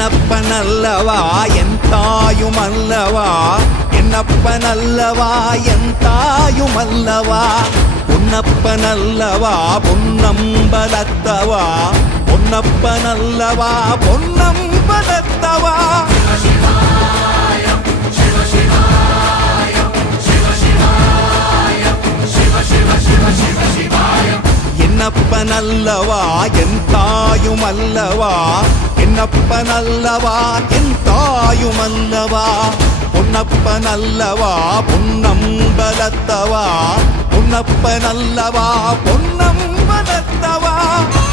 என்னப்பனல்லவா என் தாயுமல்லவா, என்னப்பனல்லவா என் தாயுமல்லவா, பொன்னப்பனல்லவா பொன்னம்பலத்தவா, பொன்னப்பனல்லவா பொன்னம்பலத்தவா. என்னப்பனல்லவா என் தாயுமல்லவா, என்னப்பனல்லவா என் தாயுமல்லவா, பொன்னப்பனல்லவா பொன்னம்பலத்தவா, பொன்னப்பனல்லவா பொன்னம்பலத்தவா.